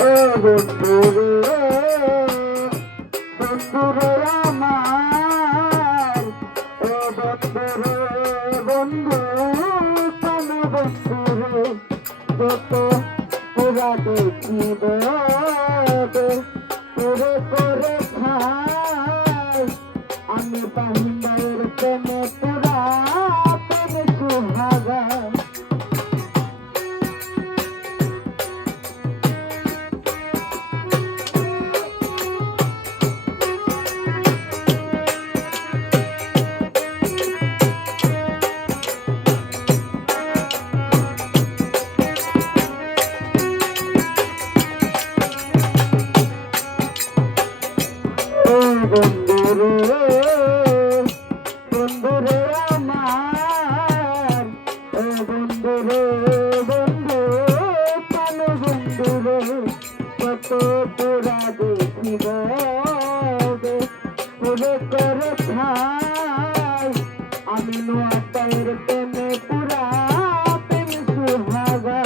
ও বন্ধুরে বন্ধুরে আমার ও বন্ধুরে বন্ধু কোন বন্ধুরে যত পুরা দেখিব পুরে করে খাই আমি বাহিনীর প্রেমে পুরা প্রেমে সুহাগা বন্ধুরে বন্ধুরে আমার ও বন্ধুরে বন্ধু কোন বন্ধুরে কত পুরা দেখিব পুরে করে খাই আমি নোয়াটাইর প্রেমে পুরা প্রেম সুহাগা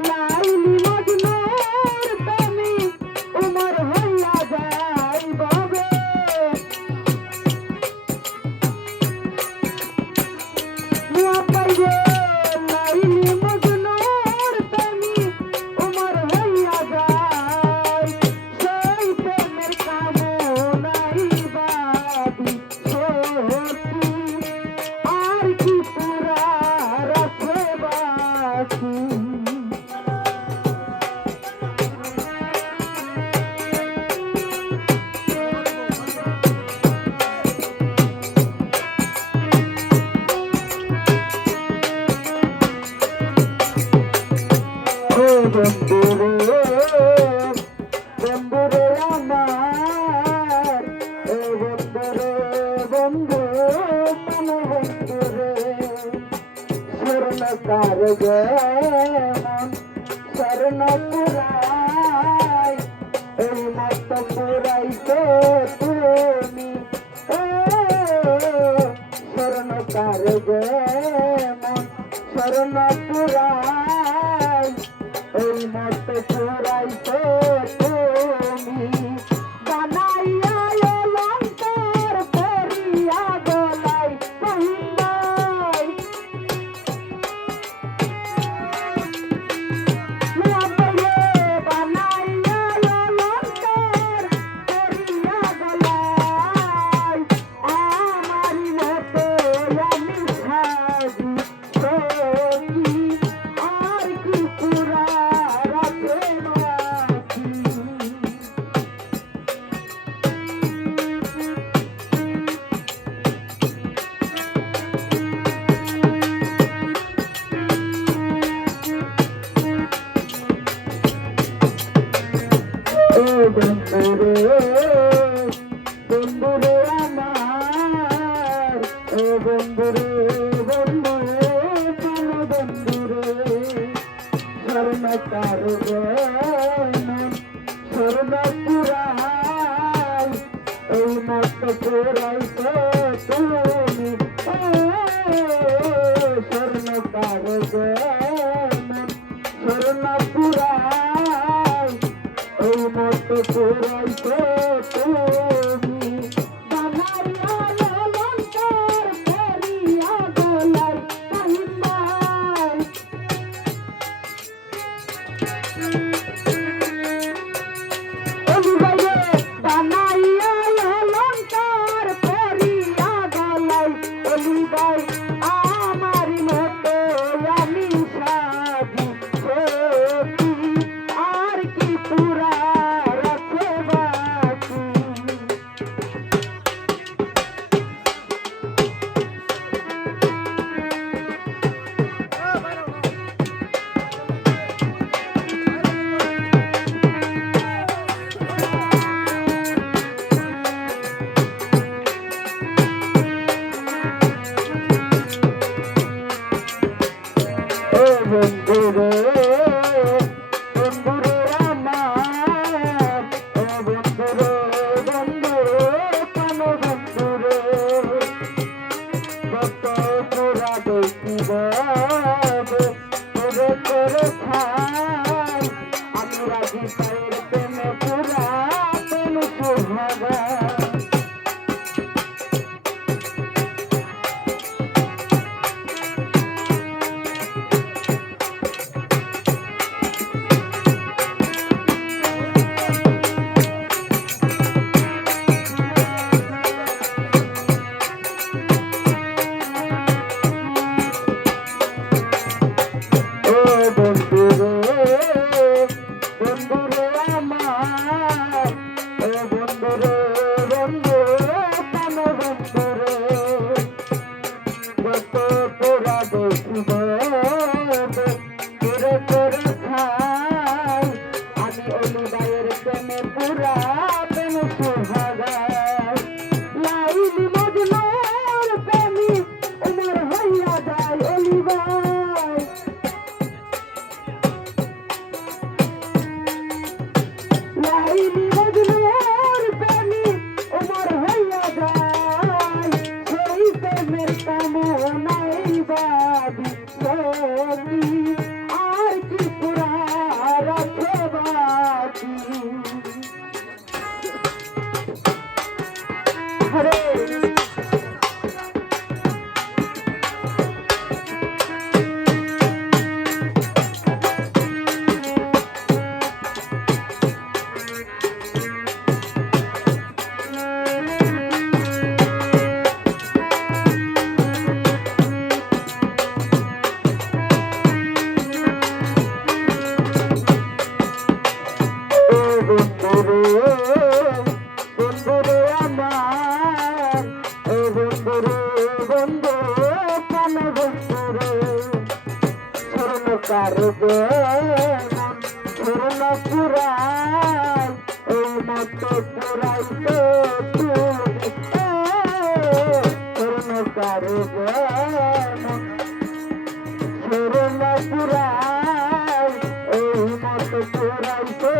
লাইলি মজনুর প্রেমে উমর হইয়া যায় বাবে নোয়াটাইরে লাইলি মজনুর প্রেমে উমর হইয়া যায় সেই প্রেমের কামনাই বাদি সত্যি আর কি পুরা রাখে বাকি ও বন্ধুরে বন্ধুরে আমার ও বন্ধুরে বন্ধু কোন বন্ধুরে স্বর্ণকার যেমন স্বর্ণ পুরাই এই মত পুরাইতে তুমি স্বর্ণকার যেমন স্বর্ণ পুরাই এই মত পুরাইতে তুমি বানাইয়া অলঙ্কার করিয়া গলাই কহিলাই বানাইয়া অলঙ্কার করিয়া গলাই আমার মত আমি সাজি সখী আর কি পুরা রাখে বাকি ও বন্ধুরে বন্ধুরে আমার ও বন্ধুরে বন্ধু কোন বন্ধুরে স্বর্ণকার যেমন স্বর্ণ পুরাই এই মত পুরাইতে তুমি স্বর্ণকার যেমন স্বর্ণ পুরাই এই মত পুরাইতে তুমি বানাইয়া অলঙ্কার করিয়া গলাই কহিলাই বানাইয়া অলঙ্কার করিয়া গলাই অলিবাই আমার মত আমি সাজি সখী আর কি পুরা রাখে বাকি বাকি হরে বন্ধুরে আমার ও বন্ধুরে বন্ধু কেন বন্ধুরে স্বর্ণকার স্বর্ণ পুরাই এই মতো পুরাই তো তুমি স্বর্ণকার স্বর্ণ পুরাই এই মতো পুরাই তো